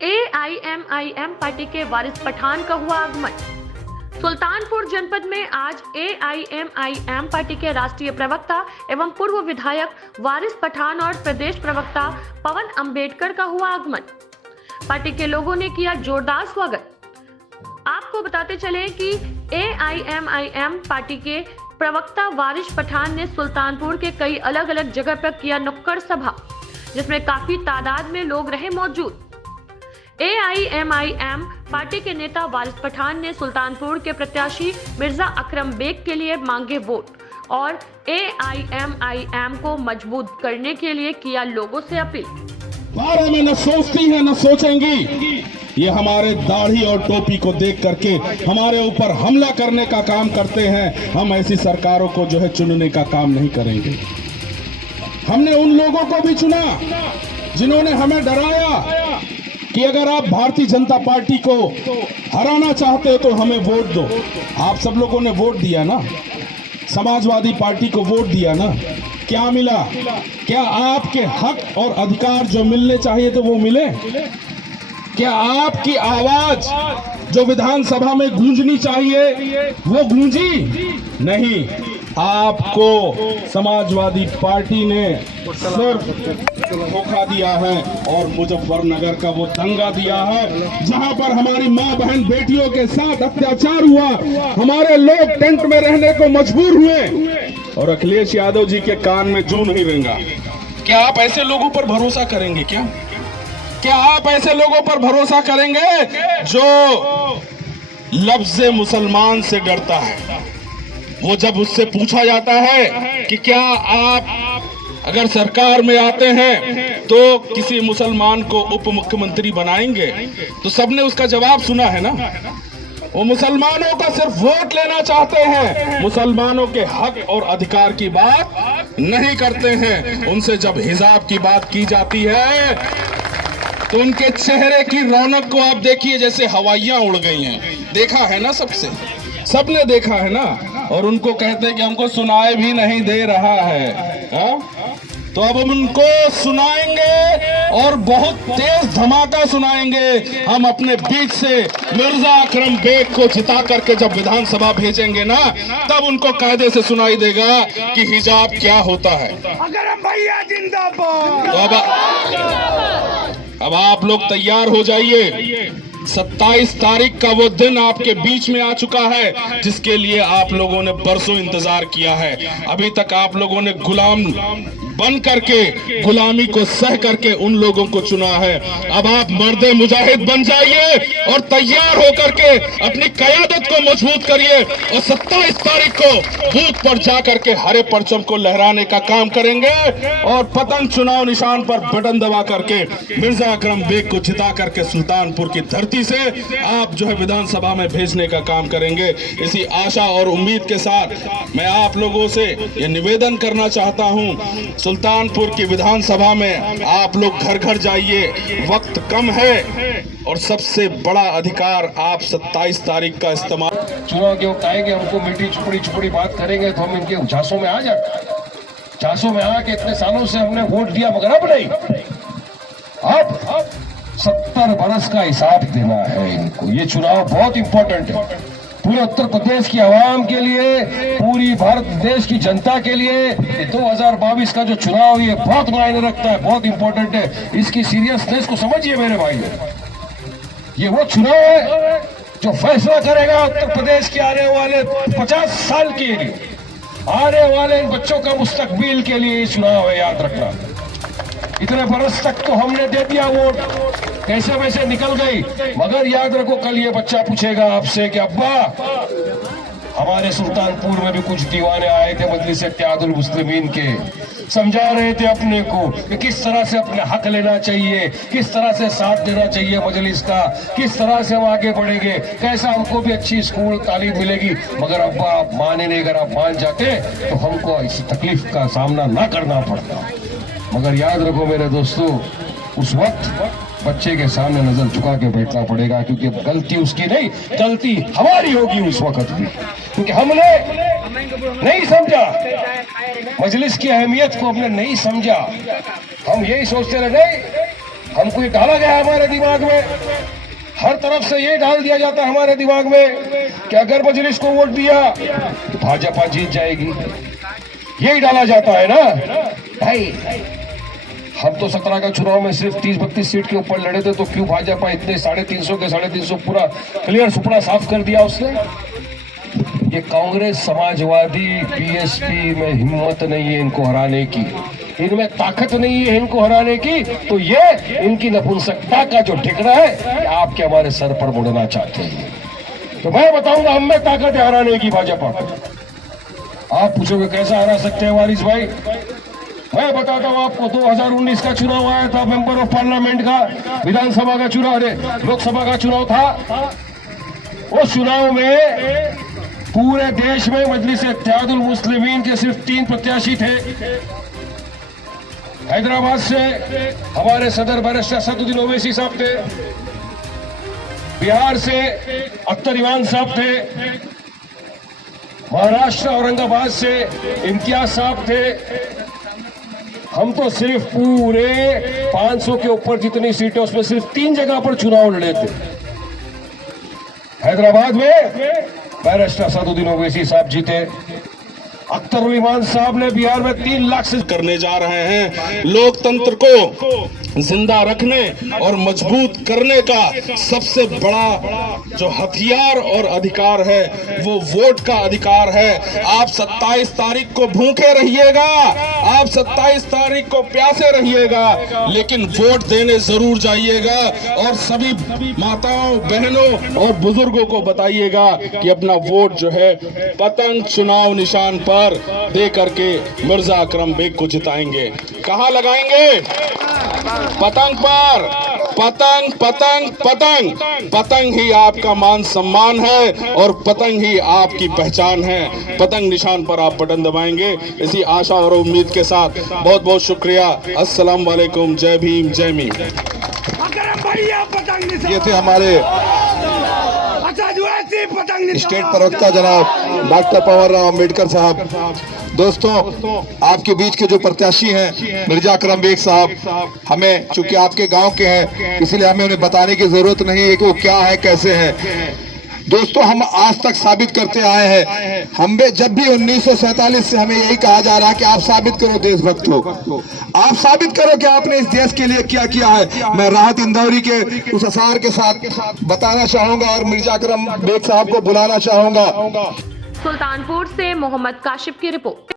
AIMIM party के वारिस पठान का हुआ आगमन। सुल्तानपुर जनपद में आज एआईएमआईएम पार्टी के राष्ट्रीय प्रवक्ता एवं पूर्व विधायक वारिस पठान और प्रदेश प्रवक्ता पवन अंबेडकर का हुआ आगमन। पार्टी के लोगों ने किया जोरदार स्वागत। आपको बताते चले कि एआईएमआईएम पार्टी के प्रवक्ता वारिस पठान ने सुल्तानपुर के कई अलग अलग जगह पर किया नुक्कड़ सभा, जिसमें काफी तादाद में लोग रहे मौजूद। एआईएमआईएम पार्टी के नेता वारिस पठान ने सुल्तानपुर के प्रत्याशी मिर्जा अकरम बेग के लिए मांगे वोट और एआईएमआईएम को मजबूत करने के लिए किया लोगों से अपील। बारे में न सोचती है न सोचेंगी। ये हमारे दाढ़ी और टोपी को देख करके हमारे ऊपर हमला करने का काम करते हैं। हम ऐसी सरकारों को जो है चुनने का काम नहीं करेंगे। हमने उन लोगों को भी चुना जिन्होंने हमें डराया कि अगर आप भारतीय जनता पार्टी को हराना चाहते हो तो हमें वोट दो। आप सब लोगों ने वोट दिया ना, समाजवादी पार्टी को वोट दिया ना। क्या मिला? क्या आपके हक और अधिकार जो मिलने चाहिए तो वो मिले? क्या आपकी आवाज जो विधानसभा में गूंजनी चाहिए वो गूंजी? नहीं। आपको समाजवादी पार्टी ने सिर्फ धोखा दिया है और मुजफ्फरनगर का वो दंगा दिया है जहां पर हमारी मां बहन बेटियों के साथ अत्याचार हुआ, हमारे लोग टेंट में रहने को मजबूर हुए और अखिलेश यादव जी के कान में जू नहीं रेंगा। क्या आप ऐसे लोगों पर भरोसा करेंगे? क्या आप ऐसे लोगों पर भरोसा करेंगे जो लफ्ज़ मुसलमान से डरता है? वो जब उससे पूछा जाता है कि क्या आप अगर सरकार में आते हैं तो किसी मुसलमान को उप मुख्यमंत्री बनाएंगे, तो सबने उसका जवाब सुना है ना। वो मुसलमानों का सिर्फ वोट लेना चाहते हैं, मुसलमानों के हक और अधिकार की बात नहीं करते हैं। उनसे जब हिजाब की बात की जाती है तो उनके चेहरे की रौनक को आप देखिए, जैसे हवाइयां उड़ गई हैं। देखा है ना, सबने देखा है ना। और उनको कहते हैं कि हमको सुनाई भी नहीं दे रहा है, तो अब हम उनको सुनाएंगे और बहुत तेज धमाका सुनाएंगे। हम अपने बीच से मिर्जा अकरम बेग को जिता करके जब विधानसभा भेजेंगे ना, तब उनको कायदे से सुनाई देगा कि हिजाब क्या होता है। अकरम भैया जिंदाबाद। तो अब आप लोग तैयार हो जाइए। 27 तारीख का वो दिन आपके बीच में आ चुका है जिसके लिए आप लोगों ने बरसों इंतजार किया है। अभी तक आप लोगों ने गुलाम बन करके, गुलामी को सह करके उन लोगों को चुना है। अब आप मर्दे मुजाहिद बन जाइए और तैयार होकर के अपनी क़यादत को मजबूत करिए और 27 तारीख को बूथ पर जाकर के हरे परचम को लहराने का काम करेंगे और पतंग चुनाव निशान पर बटन दबा करके मिर्जा अकरम बेग को जिता करके सुल्तानपुर की धरती से आप जो है विधानसभा में भेजने का काम करेंगे। इसी आशा और उम्मीद के साथ मैं आप लोगों से ये निवेदन करना चाहता हूं, सुल्तानपुर की विधानसभा में आप लोग घर घर जाइए। वक्त कम है और सबसे बड़ा अधिकार आप 27 तारीख का इस्तेमाल। चुनाव के वक्त आएंगे, हमको मीठी चुपड़ी बात करेंगे तो हम इनके झांसों में आ जाए। झांसों में आके इतने सालों से हमने वोट दिया मगर अब नहीं। अब 70 बरस का हिसाब देना है इनको। ये चुनाव बहुत इंपॉर्टेंट है पूरे उत्तर प्रदेश की आवाम के लिए, पूरी भारत देश की जनता के लिए। 2022 का जो चुनाव ये बहुत मायने रखता है, बहुत इंपॉर्टेंट है। इसकी सीरियसनेस को समझिए मेरे भाई। ये वो चुनाव है जो फैसला करेगा उत्तर प्रदेश के आने वाले 50 साल के लिए, आने वाले इन बच्चों का मुस्तकबिल के लिए ये चुनाव है, याद रखना। इतने बरस तक तो हमने दे दिया वोट, कैसे वैसे निकल गई, मगर याद रखो कल ये बच्चा पूछेगा आपसे कि अब्बा हमारे सुल्तानपुर में भी कुछ दीवाने आए थे मजलिस इत्तेहादुल मुस्लिमीन के, समझा रहे थे अपने को कि किस तरह से अपने हक लेना चाहिए, किस तरह से साथ देना चाहिए मजलिस का, किस तरह से हम आगे बढ़ेंगे, कैसा हमको भी अच्छी स्कूल तालीम मिलेगी। मगर अब्बा आप माने नहीं, अगर आप मान जाते तो हमको इस तकलीफ का सामना ना करना पड़ता। मगर याद रखो मेरे दोस्तों, उस वक्त बच्चे के सामने नजर झुका के बैठना पड़ेगा, क्योंकि गलती उसकी नहीं, गलती हमारी होगी उस वक्त भी, क्योंकि हमने नहीं समझा मजलिस की अहमियत को, हमने नहीं समझा। हम यही सोचते रहे नहीं हमको ये डाला गया हमारे दिमाग में, हर तरफ से ये डाल दिया जाता है हमारे दिमाग में कि अगर मजलिस को वोट दिया तो भाजपा जीत जाएगी। यही डाला जाता है ना भाई। हम तो 17 का चुनाव में सिर्फ 30-32 सीट के ऊपर लड़े थे, तो क्यों भाजपा इतने 350 के 350 पूरा क्लियर सुपड़ा साफ कर दिया उसने। ये कांग्रेस, समाजवादी, बीएसपी में हिम्मत नहीं है इनको हराने की, इनमें ताकत नहीं है इनको हराने की, तो ये इनकी नपुंसकता का जो ठिकरा है ये आपके हमारे सर पर मुड़ना चाहते हैं। तो मैं बताऊंगा हम में ताकत है हराने की भाजपा को। आप पूछोगे कैसा हरा सकते हैं वारिस भाई? मैं बताता हूं आपको। 2019 का चुनाव आया था, मेंबर ऑफ पार्लियामेंट का, विधानसभा का चुनाव, लोकसभा का चुनाव था। उस चुनाव में पूरे देश में मजलिस इत्तेहादुल मुस्लिमीन के सिर्फ 3 प्रत्याशी थे। हैदराबाद से हमारे सदर बैरिस्टर असदुद्दीन ओवैसी साहब थे, बिहार से अख्तर इमाम साहब थे, महाराष्ट्र औरंगाबाद से इम्तियाज साहब थे। हम तो सिर्फ पूरे 500 के ऊपर जितनी सीटें उसमें सिर्फ 3 जगह पर चुनाव लड़े थे। हैदराबाद में बैरिस्टर असदुद्दीन ओवैसी साहब जीते, अख्तर इमाम साहब ने बिहार में 3 लाख से करने जा रहे हैं। लोकतंत्र को जिंदा रखने और मजबूत करने का सबसे बड़ा जो हथियार और अधिकार है वो वोट का अधिकार है। आप 27 तारीख को भूखे रहिएगा, आप 27 तारीख को प्यासे रहिएगा, लेकिन वोट देने जरूर जाइएगा। और सभी माताओं, बहनों और बुजुर्गों को बताइएगा कि अपना वोट जो है पतंग चुनाव निशान पर दे करके मिर्जा अकरम बेग को जिताएंगे। कहां लगाएंगे? पतंग पर। पतंग पतंग पतंग पतंग ही आपका मान सम्मान है और पतंग ही आपकी पहचान है। पतंग निशान पर आप बटन दबाएंगे। इसी आशा और उम्मीद के साथ बहुत बहुत शुक्रिया। अस्सलाम वालेकुम। जय भीम, जय मीम। ये थे हमारे स्टेट प्रवक्ता जनाब डॉक्टर पवन राव अम्बेडकर साहब। दोस्तों, आपके बीच के जो प्रत्याशी हैं मिर्जा अकरम बेग साहब, हमें चूंकि आपके गांव के हैं इसलिए हमें उन्हें बताने की जरूरत नहीं है कि वो क्या है, कैसे है। दोस्तों, हम आज तक साबित करते आए हैं, हमें जब भी 1947 से हमें यही कहा जा रहा है कि आप साबित करो देशभक्त हो, आप साबित करो कि आपने इस देश के लिए क्या किया है। मैं राहत इंदौरी के उस असार के साथ बताना चाहूंगा और मिर्जा अकरम बेग साहब को बुलाना चाहूंगा। सुल्तानपुर से मोहम्मद काशिफ की रिपोर्ट।